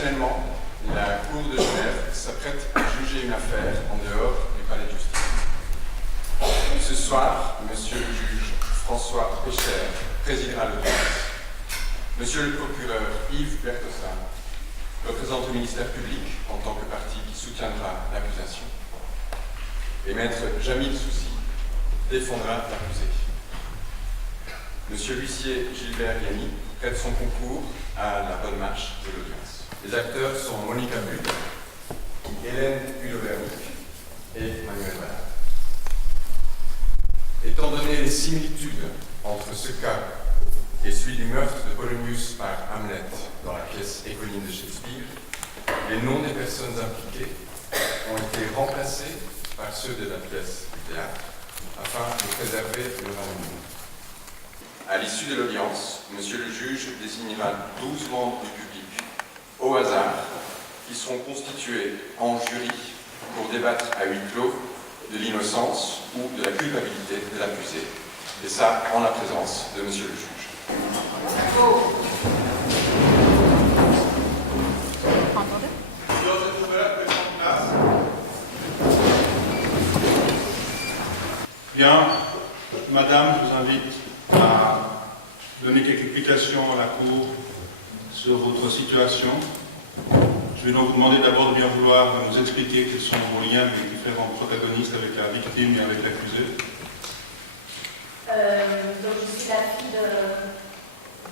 Exceptionnellement, la Cour de Genève s'apprête à juger une affaire en dehors du palais de justice. Ce soir, Monsieur le juge François Pécher présidera l'audience. Monsieur le procureur Yves Bertossin représente le ministère public en tant que partie qui soutiendra l'accusation. Et maître Jamil Soussi défendra l'accusé. Monsieur l'huissier Gilbert Yanni prête son concours à la bonne marche de l'audience. Les acteurs sont Monica Bull, Hélène Hulot-Vernick et Manuel Valade. Étant donné les similitudes entre ce cas et celui du meurtre de Polonius par Hamlet dans la pièce éponyme de Shakespeare, les noms des personnes impliquées ont été remplacés par ceux de la pièce du théâtre afin de préserver leur anonymat. À l'issue de l'audience, Monsieur le juge désignera 12 membres du public au hasard qui seront constitués en jury pour débattre à huis clos de l'innocence ou de la culpabilité de l'accusé. Et ça, en la présence de Monsieur le juge. Bien, Madame, je vous invite à donner quelques explications à la Cour sur votre situation. Je vais donc vous demander d'abord de bien vouloir nous expliquer quels sont vos liens avec les différents protagonistes, avec la victime et avec l'accusé. Donc je suis la fille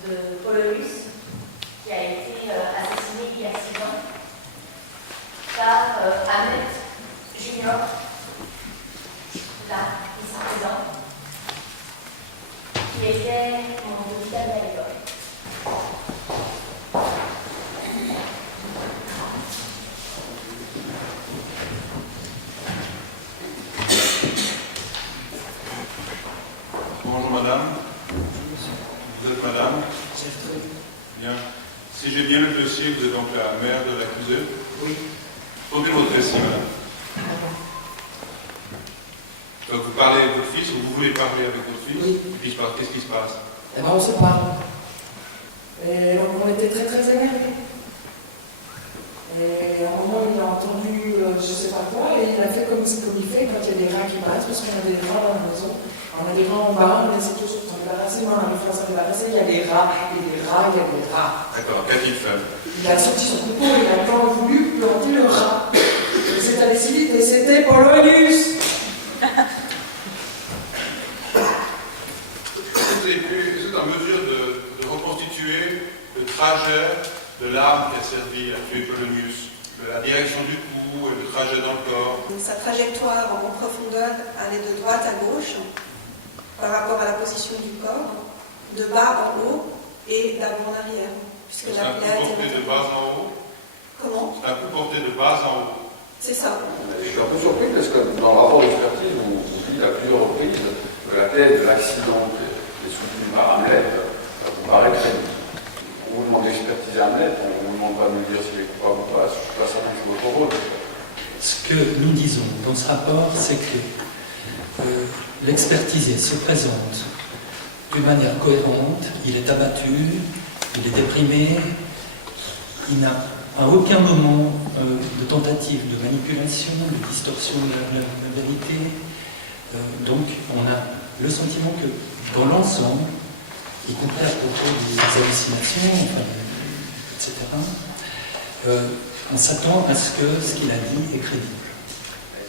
de Polonius, qui a été assassiné il y a 6 ans par Hamlet Junior, là, ici présent, qui était mon hôpital à l'école. Bonjour Madame. Vous êtes Madame? Bien. Si j'ai bien le dossier, vous êtes donc la mère de l'accusé? Oui. Tournez votre récit, Madame. Donc vous parlez avec votre fils, ou vous voulez parler avec votre fils? Oui. Et puis qu'est-ce qui se passe? Eh bien, on se parle. Et donc, on était très très énervés. Et à un moment, il a entendu je sais pas quoi, et il a fait comme il fait quand il y a des rats qui passent, parce qu'on a des rats dans la maison. On a des rats en bas, on essaie toujours de s'en débarrasser, mais on arrive à s'en débarrasser, il y a des rats, il y a des rats, il y a des rats. D'accord, qu'a-t-il fait? Il a sorti son couteau, il a tant voulu planter le rat. Et c'est allé si vite, et c'était Polonius. Est-ce que vous êtes en mesure de reconstituer le trajet de l'arme qui a servi à tuer Polonius, la direction du coup et le trajet dans le corps? Sa trajectoire en profondeur allait de droite à gauche par rapport à la position du corps, de bas en haut et d'avant en arrière. C'est un coup porté de bas en haut? Comment? C'est un coup porté de bas en haut. C'est ça. Je suis un peu surpris parce que dans le rapport d'expertise, on dit à plusieurs reprises que la thèse de l'accident qui est soutenue par Hamlet vous paraît très bien. On vous demande d'expertiser Hamlet, on ne vous demande pas de me dire s'il est coupable ou pas, je ne suis pas certain que c'est votre rôle. Ce que nous disons dans ce rapport, c'est que l'expertisé se présente d'une manière cohérente, il est abattu, il est déprimé, il n'a à aucun moment de tentative de manipulation, de distorsion de la vérité. Donc on a le sentiment que dans l'ensemble, y compris à propos des hallucinations, etc., on s'attend à ce que ce qu'il a dit est crédible.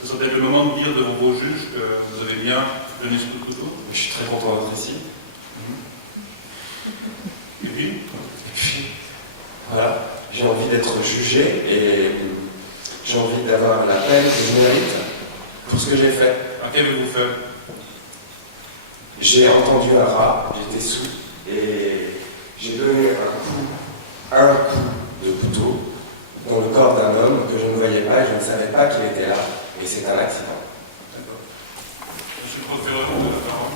Ce serait peut-être le moment de dire devant vos juges que vous avez bien donné ce coup de couteau. Je suis très content d'être ici. Et puis, Voilà, j'ai envie d'être jugé et j'ai envie d'avoir la peine que je mérite pour ce que j'ai fait. qu'avez-vous fait? J'ai entendu un rat, j'étais sous et j'ai donné un coup de couteau dans le corps d'un homme que je ne voyais pas et je ne savais pas qu'il était là. Et c'est un accident. D'accord. Monsieur le procureur, vous avez la parole.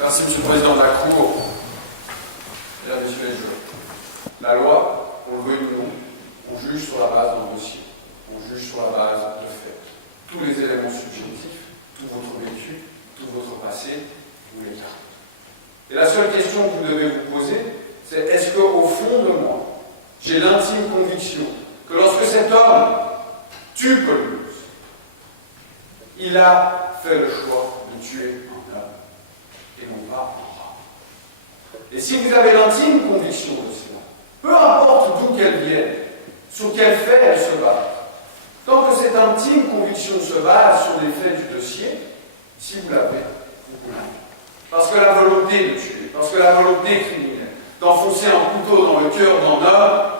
Merci, Monsieur le Président de la Cour. Mesdames, Messieurs les juges. La loi, on le veut ou non, on juge sur la base d'un dossier. On juge sur la base de faits. Tous les éléments subjectifs, tout votre vécu, tout votre passé, vous les gardez. Et la seule question que vous devez vous poser, c'est est-ce qu'au fond de moi, j'ai l'intime l'intime conviction que lorsque cet homme tue Polonius, il a fait le choix de tuer un homme et non pas un rat. Et si vous avez l'intime conviction de cela, peu importe d'où qu'elle vienne, sur quel fait elle se base, tant que cette intime conviction se base sur les faits du dossier, si vous l'avez, vous l'avez. Parce que la volonté de tuer, parce que la volonté criminelle d'enfoncer un couteau dans le cœur d'un homme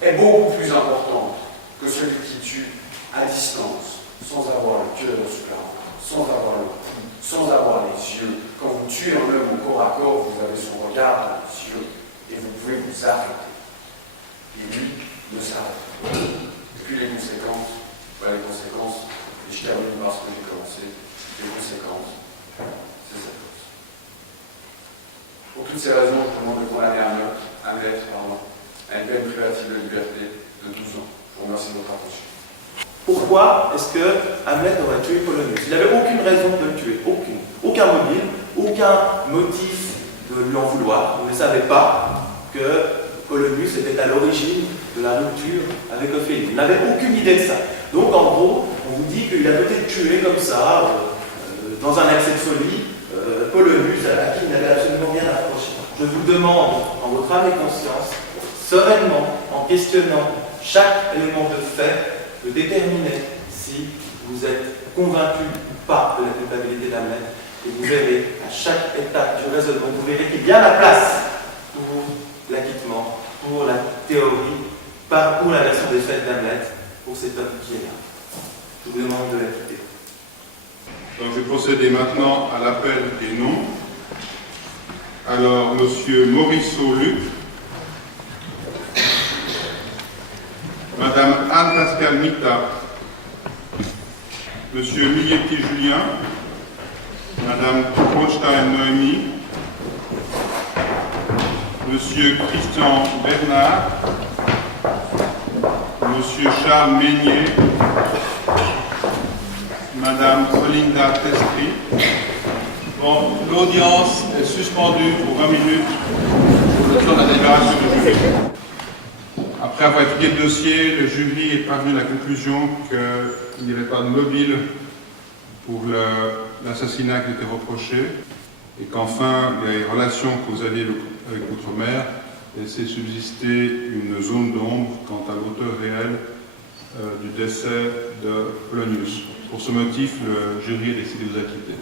est beaucoup plus importante que celui qui tue à distance, sans avoir le cœur sur la hanche, sans avoir le cou, sans avoir les yeux. Quand vous tuez un homme au corps à corps, vous avez son regard dans les yeux et vous pouvez vous arrêter. Et lui ne s'arrête pas. Et puis les conséquences, et je termine par ce que j'ai commencé, les conséquences, c'est ça. Pour toutes ces raisons, je vous demande de condamner Hamlet à une peine privative de liberté de 12 ans. Je vous remercie de votre attention. Pourquoi est-ce que Hamlet aurait tué Polonius? Il n'avait aucune raison de le tuer, aucune. Aucun mobile, aucun motif de lui en vouloir. On ne savait pas que Polonius était à l'origine de la rupture avec Ophélie. Il n'avait aucune idée de ça. Donc en gros, on vous dit qu'il a peut-être tué comme ça, dans un accès de folie, Polonius, à qui il n'avait absolument rien à reprocher. Je vous demande, en votre âme et conscience, sereinement, en questionnant chaque élément de fait, de déterminer si vous êtes convaincu ou pas de la culpabilité d'Hamlet. Et vous verrez, à chaque étape du raisonnement, vous verrez qu'il y a la place pour l'acquittement, pour la théorie, pour la version des faits d'Hamlet, pour cet homme qui est là. Je vous demande de l'acquitter. Donc je vais procéder maintenant à l'appel des noms. Alors, Monsieur Morisseau Luc, Madame Anne-Pascale Mita, Monsieur Miglietti Julien, Madame Kronstein Noémie, Monsieur Christian Bernard, Monsieur Charles Meignet, Madame Olinda Testri. Bon, l'audience est suspendue pour 20 minutes pour le temps de la déclaration du jury. Après avoir étudié le dossier, le jury est parvenu à la conclusion qu'il n'y avait pas de mobile pour l'assassinat qui était reproché et qu'enfin les relations que vous aviez avec votre mère laissaient subsister une zone d'ombre quant à l'auteur réel du décès de Polonius. Pour ce motif, le jury a décidé de vous acquitter.